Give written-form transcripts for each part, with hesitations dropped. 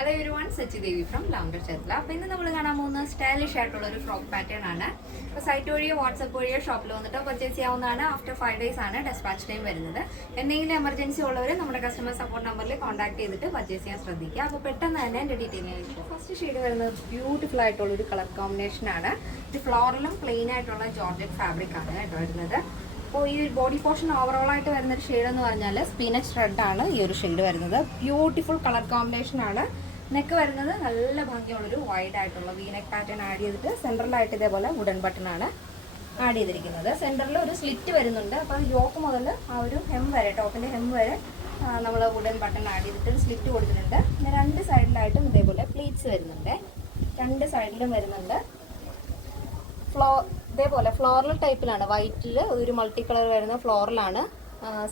Hello everyone, Sachi Devi from Lounger Chetla. അപ്പോൾ ഇന്ന് നമ്മൾ കാണാൻ പോകുന്ന സ്റ്റൈലിഷ് ആയിട്ടുള്ള ഒരു ഫ്രോക്ക് പാറ്റേൺ ആണ്. അപ്പോൾ സൈറ്റ് വഴിയോ വാട്സ്ആപ്പ് വഴിയോ ഷോപ്പിൽ വന്നിട്ട് പർച്ചേസ് ചെയ്യാവുന്നതാണ്. ആഫ്റ്റർ 5 days ആണ് ഡെസ്പാച്ച് ടൈം വരുന്നത്. എന്തെങ്കിലും എമർജൻസി ഉള്ളവർ നമ്മുടെ കസ്റ്റമർ സപ്പോർട്ട് നമ്പറിൽ കോൺടാക്ട് ചെയ്തിട്ട് പർച്ചേസ് ചെയ്യാൻ ശ്രദ്ധിക്കുക. അപ്പോൾ പെട്ടെന്ന് തന്നെ എൻ്റെ ഡീറ്റെയിലിംഗ് ആയിരിക്കും. ഫസ്റ്റ് ഷെയ്ഡ് വരുന്നത് ബ്യൂട്ടിഫുൾ ആയിട്ടുള്ള ഒരു കളർ കോമ്പിനേഷൻ ആണ്. ഇത് ഫ്ലോറലും പ്ലെയിൻ ആയിട്ടുള്ള ജോർജറ്റ് ഫാബ്രിക് ആണ് കേട്ടോ വരുന്നത്. അപ്പോൾ ഈ ബോഡി പോർഷൻ ഓവറോൾ ആയിട്ട് വരുന്നൊരു ഷെയ്ഡ് എന്ന് പറഞ്ഞാൽ സ്പിനച്ച് റെഡ് ആണ് ഈ ഒരു ഷെയ്ഡ് വരുന്നത്. ബ്യൂട്ടിഫുൾ കളർ കോമ്പിനേഷൻ ആണ്. നെക്ക് വരുന്നത് നല്ല ഭംഗിയുള്ളൊരു വൈഡ് ആയിട്ടുള്ള വി നെക്ക് പാറ്റേൺ ആഡ് ചെയ്തിട്ട് സെൻട്രലായിട്ട് ഇതേപോലെ വുഡൻ ബട്ടൺ ആണ് ആഡ് ചെയ്തിരിക്കുന്നത്. സെൻറ്ററിൽ ഒരു സ്ലിറ്റ് വരുന്നുണ്ട്. അപ്പോൾ യോക്ക് മുതൽ ആ ഒരു ഹെം വരെ ടോപ്പിൻ്റെ ഹെം വരെ നമ്മൾ വുഡൻ ബട്ടൺ ആഡ് ചെയ്തിട്ട് ഒരു സ്ലിറ്റ് കൊടുത്തിട്ടുണ്ട്. പിന്നെ രണ്ട് സൈഡിലായിട്ടും ഇതേപോലെ പ്ലീറ്റ്സ് വരുന്നുണ്ട്. രണ്ട് സൈഡിലും വരുന്നുണ്ട്. ഇതേപോലെ ഫ്ലോറൽ ടൈപ്പിലാണ്, വൈറ്റിൽ ഒരു മൾട്ടി കളർ വരുന്ന ഫ്ലോറലാണ്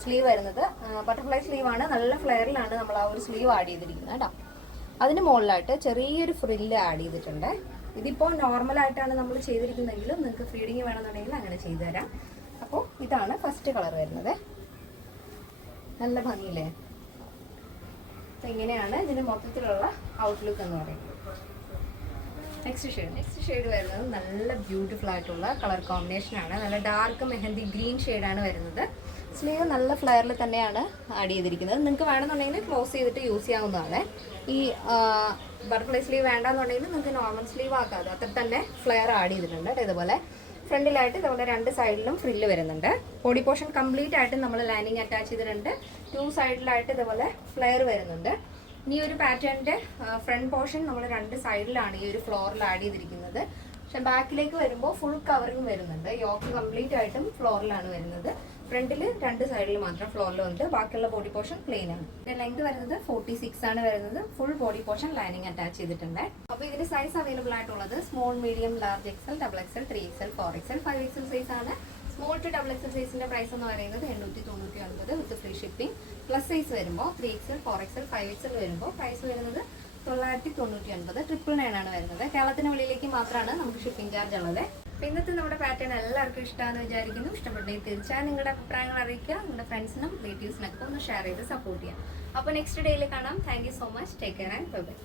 സ്ലീവ് വരുന്നത്. ബട്ടർഫ്ലൈ സ്ലീവാണ്, നല്ല ഫ്ലെയറിലാണ് നമ്മൾ ആ ഒരു സ്ലീവ് ആഡ് ചെയ്തിരിക്കുന്നത് കേട്ടോ. അതിന് മുകളിലായിട്ട് ചെറിയൊരു ഫ്രില്ല് ആഡ് ചെയ്തിട്ടുണ്ട്. ഇതിപ്പോൾ നോർമലായിട്ടാണ് നമ്മൾ ചെയ്തിരിക്കുന്നതെങ്കിലും നിങ്ങൾക്ക് ഫീഡിങ് വേണമെന്നുണ്ടെങ്കിൽ അങ്ങനെ ചെയ്തു തരാം. അപ്പോൾ ഇതാണ് ഫസ്റ്റ് കളർ വരുന്നത്. നല്ല ഭംഗിയില്ലേ? അപ്പം ഇങ്ങനെയാണ് ഇതിന് മൊത്തത്തിലുള്ള ഔട്ട്ലുക്ക് എന്ന് പറയുന്നത്. നെക്സ്റ്റ് ഷെയ്ഡ് വരുന്നത് നല്ല ബ്യൂട്ടിഫുൾ ആയിട്ടുള്ള കളർ കോമ്പിനേഷൻ ആണ്. നല്ല ഡാർക്ക് മെഹന്തി ഗ്രീൻ ഷെയ്ഡാണ് വരുന്നത്. സ്ലീവ് നല്ല ഫ്ലെയറിൽ തന്നെയാണ് ആഡ് ചെയ്തിരിക്കുന്നത്. നിങ്ങൾക്ക് വേണമെന്നുണ്ടെങ്കിൽ ക്ലോസ് ചെയ്തിട്ട് യൂസ് ചെയ്യാവുന്നതാണ്. ഈ ബട്ടർഫ്ലൈ സ്ലീവ് വേണ്ടെന്നുണ്ടെങ്കിൽ നിങ്ങൾക്ക് നോർമൽ സ്ലീവ് ആക്കാതെ അത്ര തന്നെ ഫ്ലെയർ ആഡ് ചെയ്തിട്ടുണ്ട്. ഇതുപോലെ ഫ്രണ്ടിലായിട്ട് ഇതുപോലെ രണ്ട് സൈഡിലും ഫ്രില്ല് വരുന്നുണ്ട്. ബോഡി പോർഷൻ കംപ്ലീറ്റ് ആയിട്ട് നമ്മൾ ലൈനിങ് അറ്റാച്ച് ചെയ്തിട്ടുണ്ട്. 2 സൈഡിലായിട്ട് ഇതുപോലെ ഫ്ലെയർ വരുന്നുണ്ട്. ഇനി ഒരു പാറ്റേണിൻ്റെ ഫ്രണ്ട് പോർഷൻ നമ്മൾ രണ്ട് സൈഡിലാണ് ഈ ഒരു ഫ്ലോറിൽ ആഡ് ചെയ്തിരിക്കുന്നത്. പക്ഷെ ബാക്കിലേക്ക് വരുമ്പോൾ ഫുൾ കവറിങ് വരുന്നുണ്ട്. യോക്ക് കംപ്ലീറ്റ് ആയിട്ടും ഫ്ലോറിലാണ് വരുന്നത്. ഫ്രണ്ടിൽ രണ്ട് സൈഡിൽ മാത്രം ഫ്ലോറിൽ വന്നിട്ട് ബാക്കിയുള്ള ബോഡി പോർഷൻ പ്ലെയിൻ ആണ്. ലെങ്ത് വരുന്നത് 46 ആണ് വരുന്നത്. Full body portion lining attach ചെയ്തിട്ടുണ്ട്. അപ്പോൾ ഇതിന്റെ സൈസ് അവൈലബിൾ ആയിട്ടുള്ളത് small, medium, large XL, XXL, 3XL, 4XL, 5XL size ആണ്. സ്മോൾ ടു XXL സൈസിന്റെ പ്രൈസ് എന്ന് പറയുന്നത് 899 വിത്ത് ഫ്രീ ഷിപ്പിംഗ്. പ്ലസ് സൈസ് വരുമ്പോൾ 3XL, 4XL, 5XL വരുമ്പോൾ പ്രൈസ് വരുന്നത് 999, 999 ആണ് വരുന്നത്. കേരളത്തിന് വെളിയിലേക്ക് മാത്രമാണ് നമുക്ക് ഷിപ്പിംഗ് ചാർജ് ഉള്ളത്. അപ്പോൾ ഇന്നത്തെ നമ്മുടെ പാറ്റേൺ എല്ലാവർക്കും ഇഷ്ടമാണെന്ന് വിചാരിക്കുന്നു. ഇഷ്ടപ്പെട്ടെങ്കിൽ തീർച്ചയായും നിങ്ങളുടെ അഭിപ്രായങ്ങൾ അറിയിക്കുക. നിങ്ങളുടെ ഫ്രണ്ട്സിനും റിലേറ്റീവ്സിനൊക്കെ ഒന്ന് ഷെയർ ചെയ്ത് സപ്പോർട്ട് ചെയ്യാം. അപ്പോൾ നെക്സ്റ്റ് ഡേയിൽ കാണാം. Thank you so much. Take care and bye bye.